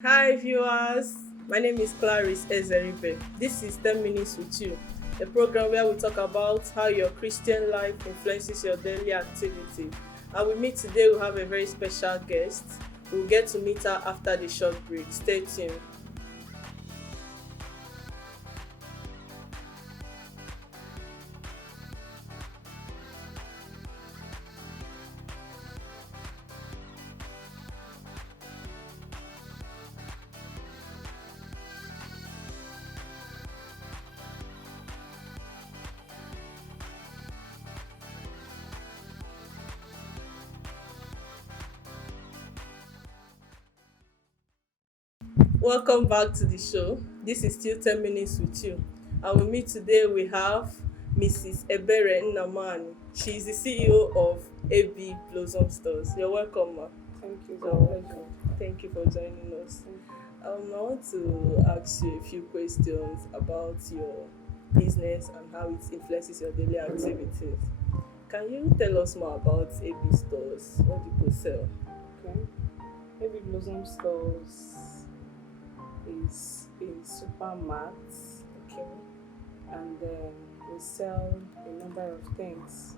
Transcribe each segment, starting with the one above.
Hi viewers, my name is Clarice Ezeribe. This is 10 Minutes with You, a program where we talk about how your Christian life influences your daily activity. And with me today, we have a very special guest. We'll get to meet her after the short break. Stay tuned. Welcome back to the show. This is still 10 Minutes with You. And with me today, we have Mrs. Ebere Nnamani. She is the CEO of AB Blossom Stores. You're welcome, ma. Thank you. So, thank you for joining us. I want to ask you a few questions about your business and how it influences your daily activities. Can you tell us more about AB stores? What do you sell? Okay. Maybe Blossom Stores is a supermarket, Okay. and then we sell a number of things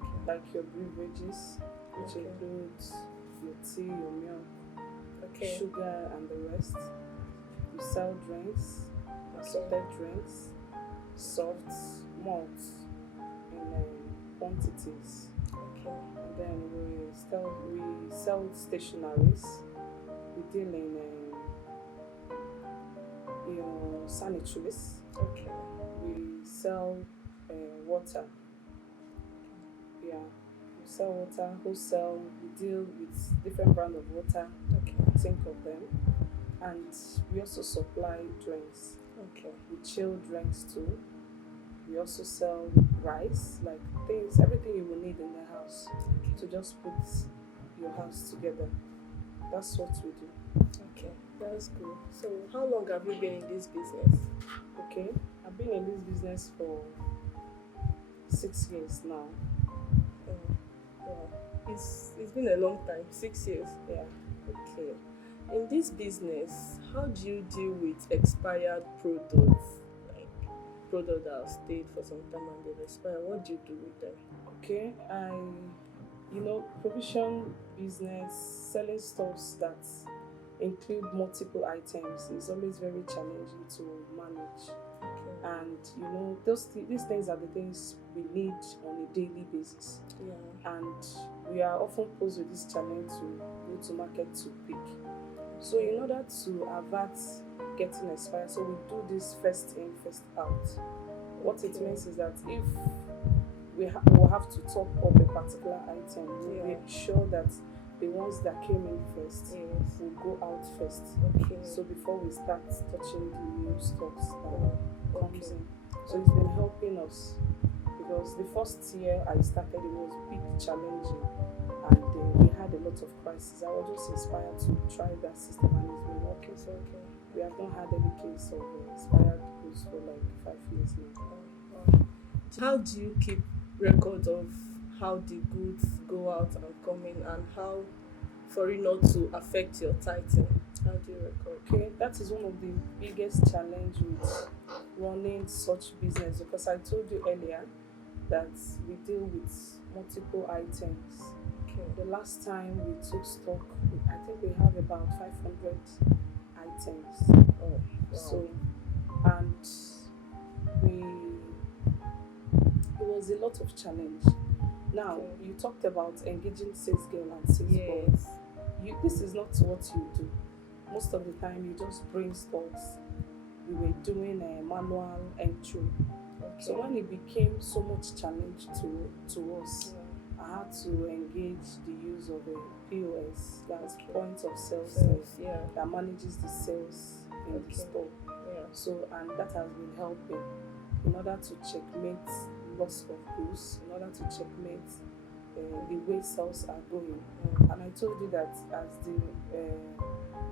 Okay. like your beverages, which Okay. includes your tea, your milk, Okay. sugar, and the rest. We sell drinks, assorted drinks, softs, malts in quantities. Okay. And then we sell stationaries. We deal in your sanitaries. Okay. We sell water. Yeah, we sell water, wholesale. We deal with different brand of water. Okay. Think of them, and we also supply drinks. Okay. We chill drinks too. We also sell rice, like things, everything you will need in the house to just put your house together. That's what we do. Okay. That's good. So, how long have you been in this business? Okay, I've been in this business for 6 years now. Oh, wow. It's been a long time, 6 years. Yeah. Okay. In this business, how do you deal with expired products? Like products that have stayed for some time and they've expired. What do you do with them? Okay, provision business, selling stuffs that include multiple items is always very challenging to manage. Okay. And these things are the things we need on a daily basis. Yeah. And we are often posed with this challenge to go to market to pick. So in order to avert getting expired, so we do this first in, first out. What it Okay. means is that if we'll have to top up a particular item, we'll Yeah. make sure that the ones that came in first Yes. will go out first. Okay. So before we start touching the new stocks that Oh, comes okay. in. So it's been helping us, because the first year I started, it was big challenging, and we had a lot of crises. I was just inspired to try that system, and it's been working. So Okay. we have not had any case of expired goods for like 5 years now. Wow. How do you keep record of how the goods go out and come in, and how for it not to affect your tithing? How do you record? Okay, that is one of the biggest challenge with running such business, because I told you earlier that we deal with multiple items. Okay. The last time we took stock, I think we have about 500 items. Oh, wow. So, and we it was a lot of challenge. Now, Okay. you talked about engaging sales girl and sales boy. Yes. This is not what you do. Most of the time, you just bring stocks. We were doing a manual entry. Okay. So when it became so much challenge to us, Yeah. I had to engage the use of a POS, that's Okay. point of sales, Sales, yeah. that manages the sales in Okay. the store. Yeah. So, and that has been helping in order to checkmate loss of goods, in order to checkmate the way sales are going. And I told you that as the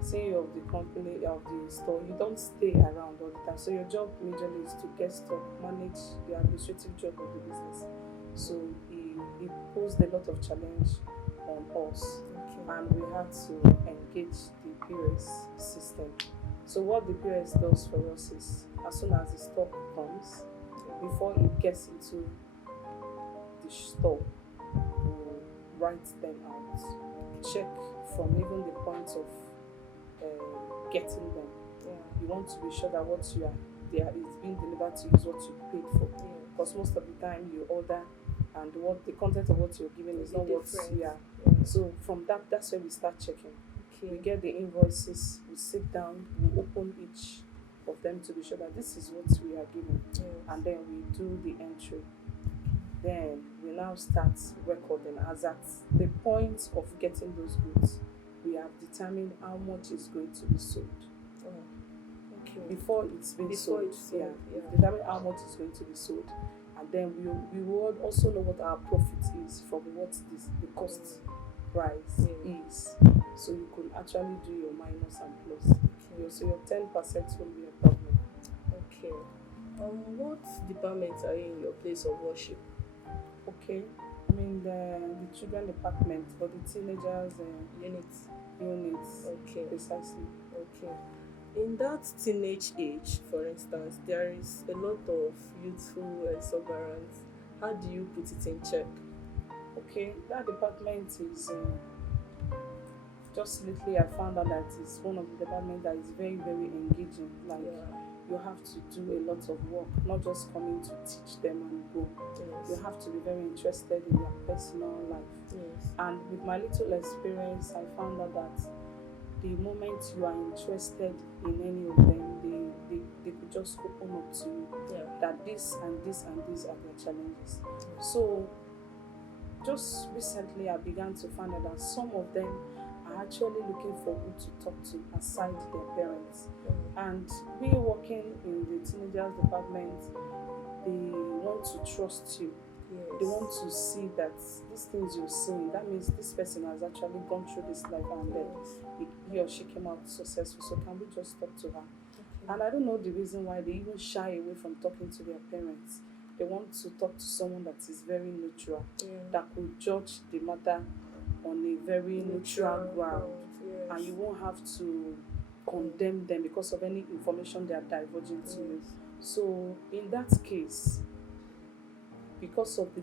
CEO of the company, of the store, you don't stay around all the time. So your job majorly is to get stock, manage the administrative job of the business. So it posed a lot of challenge on us, Okay. and we had to engage the POS system. So what the POS does for us is, as soon as the stock comes, before it gets into the store, we'll write them out, check from even the point of getting them. You want to be sure that what you are there is being delivered to you is what you paid for. Because most of the time you order and what the content of what you're given is not what you are. So from that's where we start checking. We get the invoices, we sit down, we open each of them to be sure that this is what we are given, and then we do the entry. Then we now start recording. As at the point of getting those goods, we have determined how much is going to be sold. Before it's been sold, we've determined how much is going to be sold, and then we will also know what our profit is from what the cost price is. So you could actually do your minus and plus. So your 10% will be a problem. Okay. What department are you in your place of worship? Okay. I'm in the children department, but the teenagers units. Okay. Precisely. Okay. In that teenage age, for instance, there is a lot of youthful exuberance. How do you put it in check? Okay, that department is just lately I found out that it's one of the departments that is very, very engaging. Like you have to do a lot of work, not just coming to teach them and go. You have to be very interested in their personal life. And with my little experience, I found out that the moment you are interested in any of them, they could just open up to you that this and this and these are their challenges. So just recently I began to find out that some of them are actually looking for who to talk to aside their parents. And we working in the teenagers department, they want to trust you. They want to see that these things you're saying, that means this person has actually gone through this life and then he or she came out successful. So can we just talk to her? And I don't know the reason why they even shy away from talking to their parents. They want to talk to someone that is very neutral, that could judge the matter on a very neutral ground. And you won't have to condemn them because of any information they are divulging to you. So in that case, because of the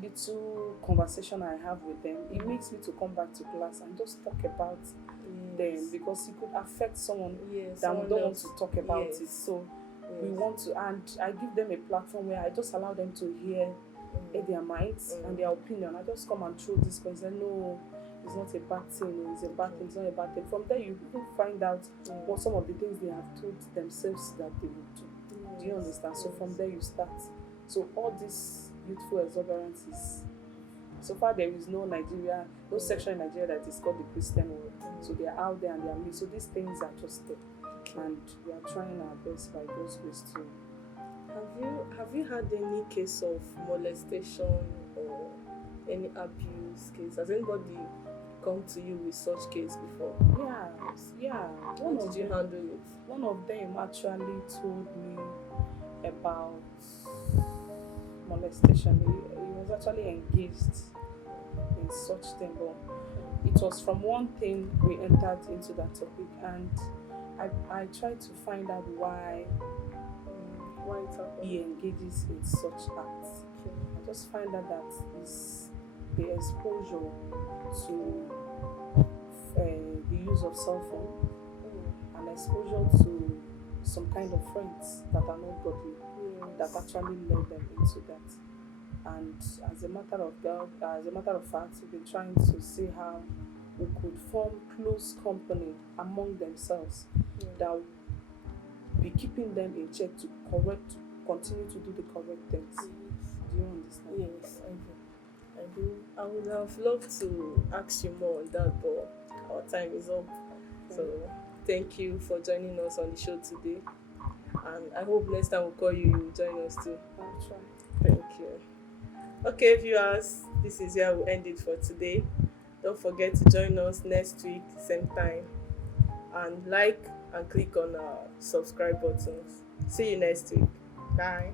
little conversation I have with them, it makes me to come back to class and just talk about them, because it could affect someone that we don't want to talk about it. So we want to, and I give them a platform where I just allow them to hear their minds and their opinion. I just come and throw this because I know it's not a bad thing, it's a bad thing, it's not a bad thing. From there you will find out what some of the things they have told themselves that they would do. Do you understand? So from there you start. So all this youthful exuberance is, so far there is no section in Nigeria that is called the Christian world. So they are out there and they are mixed. So these things are just there. And we are trying our best by God's grace to. Have you had any case of molestation or any abuse case? Has anybody come to you with such case before? Yeah. How did you handle it? One of them actually told me about molestation. He was actually engaged in such thing, but it was from one thing we entered into that topic, and I tried to find out why he engages in such acts. I just find out that it's the exposure to the use of cell phone and exposure to some kind of friends that are not godly, that actually led them into that. And as a matter of fact, we've been trying to see how we could form close company among themselves that will be keeping them in check to continue to do the correct things. Do you understand? Yes, I do. I would have loved to ask you more on that, but our time is up. So thank you for joining us on the show today. And I hope next time we'll call you, you'll join us too. I'll try. Thank you. Okay, viewers, this is where we'll end it for today. Don't forget to join us next week, same time. And like and click on our subscribe buttons. See you next week. Bye.